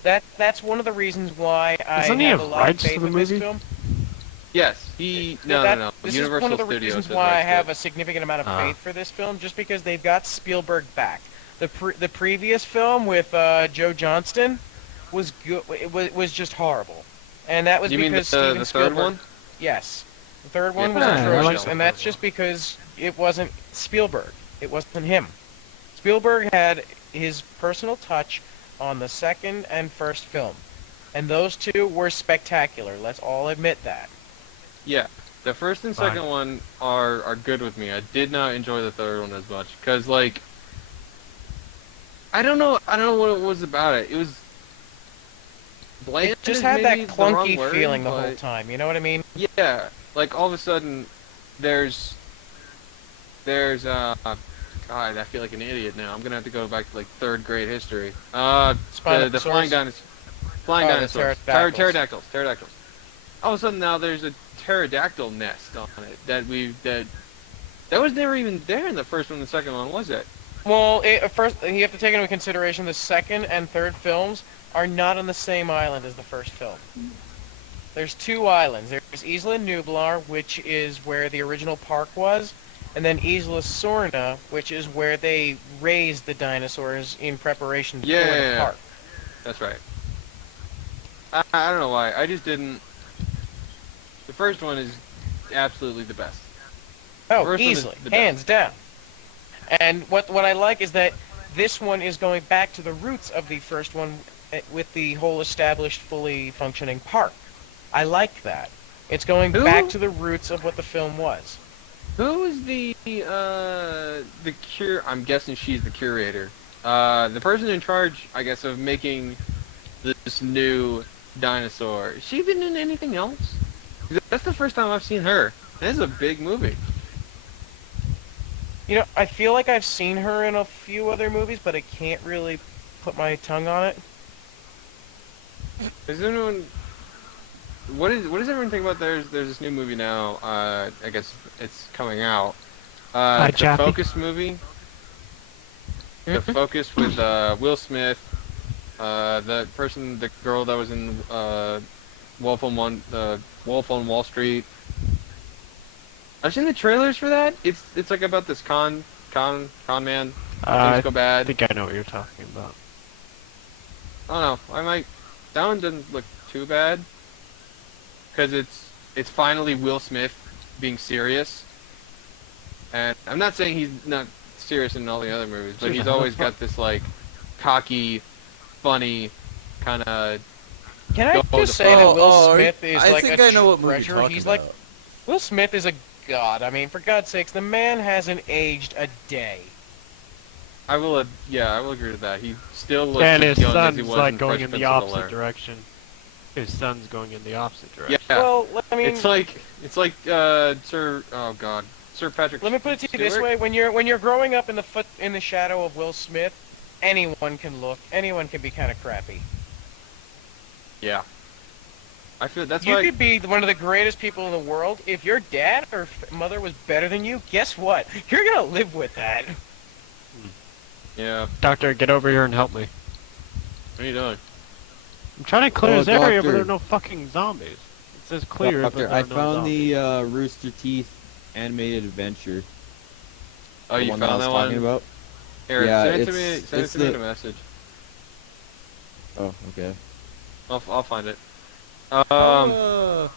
that's one of the reasons why I Doesn't he have a have lot of rights to faith the in this movie? film. Yes, no. This Universal is one of the Studios reasons has why I rights to have it. a significant amount of Ah. faith for this film, just because they've got Spielberg back. The previous film with Joe Johnston was good. It was just horrible, and that was You mean because the Steven third Spielberg. one? Yes, the third one was Yeah, I like atrocious, the and third that's one. just because it wasn't Spielberg. It wasn't him. Spielberg had his personal touch on the second and first film, and those two were spectacular. Let's all admit that. Yeah, the first and Fine. second one are good with me. I did not enjoy the third one as much because like I don't know what it was about it. It was bland. It just is had that maybe the wrong clunky word, feeling the but whole time. You know what I mean? yeah, like all of a sudden there's God, I feel like an idiot now. I'm gonna have to go back to like third grade history. The flying Spinosaurus? dinosaurs. Oh, the pterodactyls. Pterodactyls. All of a sudden now there's a pterodactyl nest on it that was never even there in the first one and the second one, was it? Well, first you have to take into consideration the second and third films are not on the same island as the first film. There's two islands. There's Isla Nublar, which is where the original park was, and then Isla Sorna, which is where they raised the dinosaurs in preparation for the park. That's right. I don't know why. I just didn't. The first one is absolutely the best. Oh, First one is easily, the best. hands down. And what I like is that this one is going back to the roots of the first one with the whole established, fully functioning park. I like that. It's going back to the roots of what the film was. Who is the I'm guessing she's the curator. The person in charge, I guess, of making this new dinosaur. Has she been in anything else? That's the first time I've seen her. This is a big movie. You know, I feel like I've seen her in a few other movies, but I can't really put my tongue on it. Is anyone? What does everyone think about? There's this new movie now. I guess it's coming out. Hi, The Chappie. Focus movie. The Focus with Will Smith. The girl that was in Wolf on Wall Street. I've seen the trailers for that. It's like about this con man. Things go I bad. think I know what you're talking about. I don't know. That one doesn't look too bad. Because it's finally Will Smith being serious. And I'm not saying he's not serious in all the other movies, but he's always got this like cocky, funny kind of. Can I just say that Will Smith is I like think a I know what movie treasure? you're talking He's about. like Will Smith is a god. I mean, for God's sakes, the man hasn't aged a day. I will agree with that. He still looks And as his young as he son's was like in going Fresh in the Prince of opposite Bel-Air. direction. His son's going in the opposite Yeah. direction. Well, I mean, It's like Sir Patrick. let me put it to you this Stewart? way: when you're growing up in the shadow of Will Smith, anyone can be kind of crappy. Yeah. I feel that's You why. could be one of the greatest people in the world. If your dad or mother was better than you, guess what? You're gonna live with that. Yeah. Doctor, get over here and help me. What are you doing? I'm trying to clear Oh, this area, but doctor. there are no fucking zombies. It says clear, but Doctor, there I are no found zombies. the Rooster Teeth animated adventure. Oh, the you one found I was that talking one? about? Eric, Yeah, send it to me. it's- Send it it's to me in the- a message. Oh, okay. I'll find it. What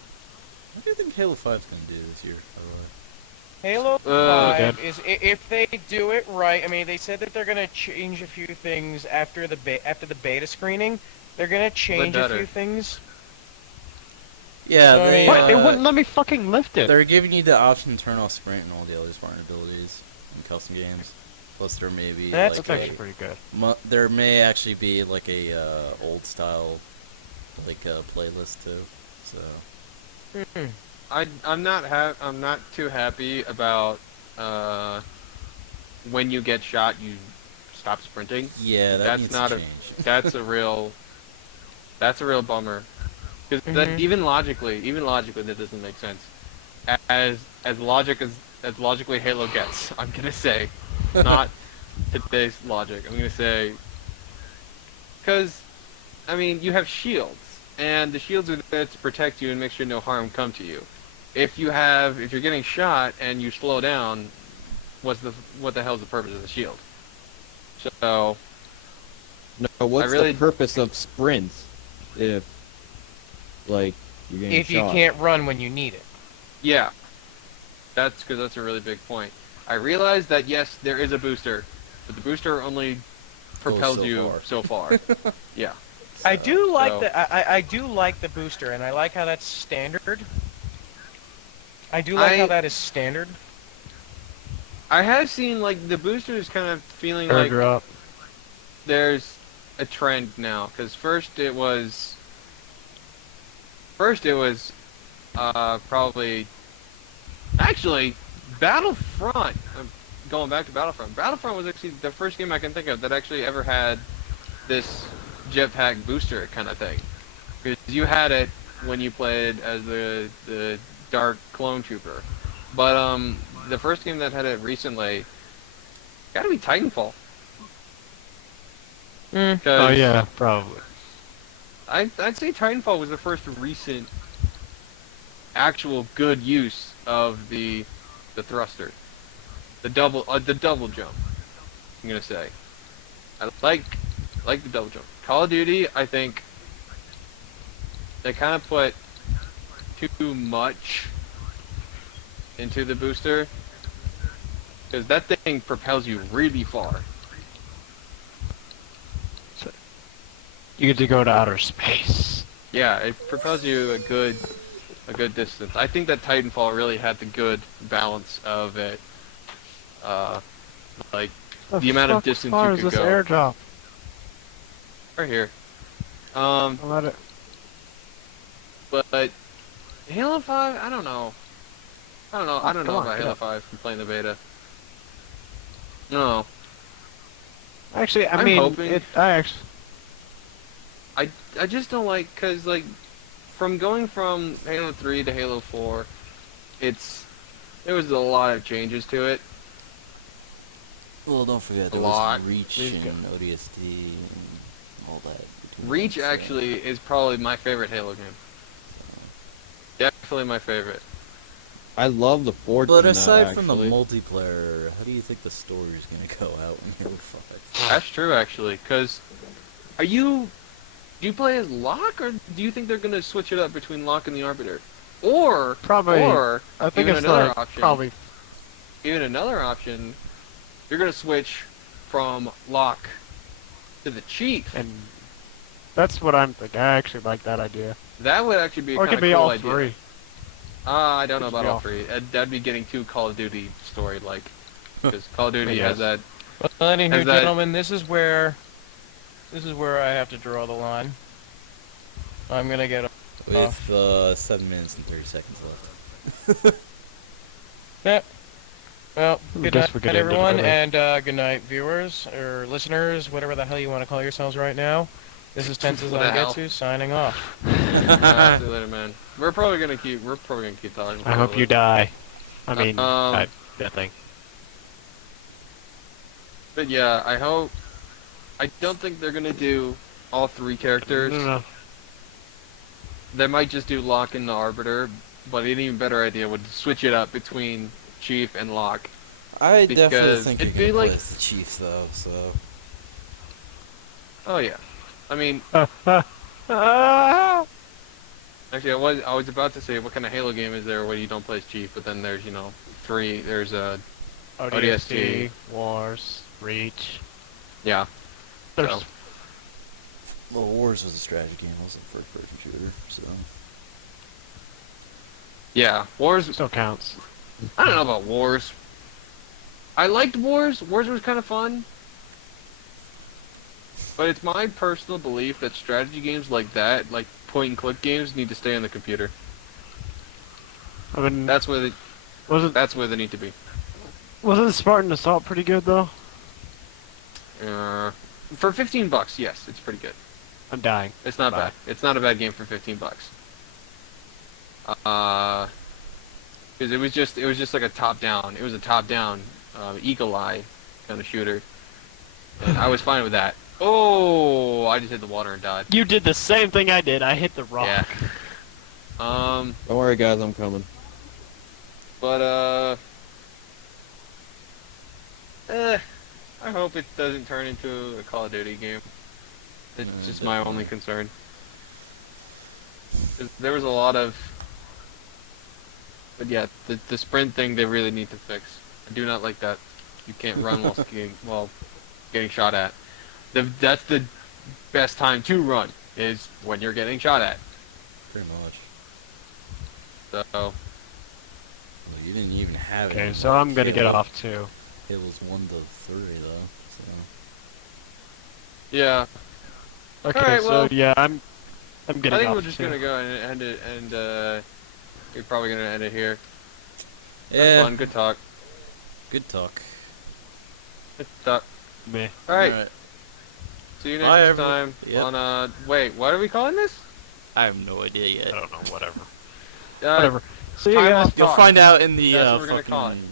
do you think Halo 5's gonna do this year, by the way? Halo Okay. 5 is if they do it right. I mean, they said that they're gonna change a few things after the beta screening. They're gonna change a better. few things. Yeah, So, they, What? They wouldn't let me fucking lift it. they're giving you the option to turn off sprint and all the other smart abilities in custom games. Plus, there may be That's like That's actually pretty good. there may actually be like a old style like playlist too. So I'm not too happy about when you get shot you stop sprinting. yeah, that That's needs not to a- change. That's a real bummer. Because Mhm. even logically that doesn't make sense. As logically Halo gets, I'm gonna say, not today's logic. I'm gonna say, because I mean you have shields, and the shields are there to protect you and make sure no harm come to you. If you're getting shot and you slow down, what the hell's the purpose of the shield? So No, what's really- the purpose of sprints if, like, you're getting If you shot? can't run when you need it. yeah, that's a really big point. I realized that yes, there is a booster, but the booster only propels so you far. so far. Yeah. I do like So- I do like the booster, and I like how that's standard. I do like how I that is standard. I have seen like the booster is kind of feeling like Airdrop. there's a trend now because first it was probably actually Battlefront. I'm going back to Battlefront. Battlefront was actually the first game I can think of that actually ever had this jetpack booster kind of thing. Because you had it when you played as the Dark Clone Trooper, but the first game that had it recently gotta be Titanfall. Mm. 'Cause Oh yeah, probably. I'd say Titanfall was the first recent actual good use of the thruster, the double jump. I'm gonna say I like the double jump. Call of Duty, I think they kind of put too much into the booster because that thing propels you really far. You get to go to outer space. Yeah, it propels you a good distance. I think that Titanfall really had the good balance of it. Like the amount of distance far you is could this go. airdrop? Right here. I'm at it. But Halo 5, I don't know. I don't come know on, about get Halo up. 5 from playing the beta. No. Actually, I I'm mean, hoping- I actually. I just don't like cuz like from going from Halo 3 to Halo 4, there was a lot of changes to it. Well, don't forget there lot. was Reach There's and ODST and all that. between Reach them, so- actually is probably my favorite Halo game. Definitely my favorite. I love the forge. But in that, aside from the actually. multiplayer, how do you think the story is gonna go out in Halo 5? That's true actually cuz do you play as Locke, or do you think they're gonna switch it up between Locke and the Arbiter? Or Probably- or I think even it's another like option. probably. Even another option, you're gonna switch from Locke to the Chief. And that's what I'm thinking. I actually like that idea. That would actually be a Or it kind could of be cool all idea. three. I don't know Could about be all all- three. That'd be getting too Call of Duty story like, because Call of Duty Yes. has that. Well, anywho, Has that- gentlemen, this is where I have to draw the line. I'm gonna get With 7 minutes and 30 seconds left. Yep. Well, I good guess night, we could end it everyone, early. and good night, viewers or listeners, whatever the hell you want to call yourselves right now. This is Tenses What the on hell? Getsu signing off. See you later, man. We're probably gonna keep talking. I hope you die. I mean, Um, that thing. But yeah, I don't think they're gonna do all three characters. No. They might just do Locke and the Arbiter, but an even better idea would switch it up between Chief and Locke. I definitely Because think it'd you're be gonna like- play as the Chiefs though, so... Oh yeah, I mean, Ah! actually, I was about to say what kind of Halo game is there where you don't play as Chief, but then there's three. There's ODST, Wars, Reach. yeah. There's So, Well, Wars was a strategy game, it wasn't a first-person shooter, so... yeah, Wars. still counts. I don't know about Wars. I liked Wars. Wars was kind of fun. But it's my personal belief that strategy games like that, like point-and-click games, need to stay on the computer. I mean, That's where wasn't they need to be. wasn't Spartan Assault pretty good though? For $15, yes, it's pretty good. I'm dying. It's not Bye. bad. It's not a bad game for $15. Because it was just like a top-down. It was a top-down, eagle eye kind of shooter, and I was fine with that. Oh, I just hit the water and died. You did the same thing I did. I hit the rock. Yeah. Don't worry, guys, I'm coming. But I hope it doesn't turn into a Call of Duty game. It's just my only concern. 'Cause there was a lot of, but yeah, the sprint thing they really need to fix. I do not like that. You can't run while getting shot at. That's the best time to run is when you're getting shot at. Pretty much. So Well, you didn't even have Okay, any, so like, I'm gonna get Halo. off too. Halo's 1 to 3 though. So. yeah, Okay, Alright, so well, yeah, I'm getting I think off we're just too. gonna go and end it, and we're probably gonna end it here. Yeah. That's fun. Good talk. Good talk. Good talk. Meh. All right. Alright. See you Bye, next time Yep. on wait, what are we calling this? I have no idea yet. I don't know, whatever. Uh, Whatever. See you time guys. off You'll talks. find out in the That's what we're gonna call fucking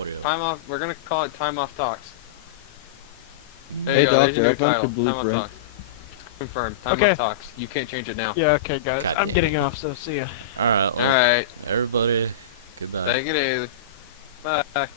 audio. Time off. We're gonna call it time off talks. There Hey, you go. There's Doctor, your I new found title. the Time off blueprint. talks. Confirmed. Time Okay. off talks. You can't change it now. Yeah, okay, guys. God I'm damn. getting off, so see ya. Alright, All well, right. everybody, goodbye. Take it easy. Bye.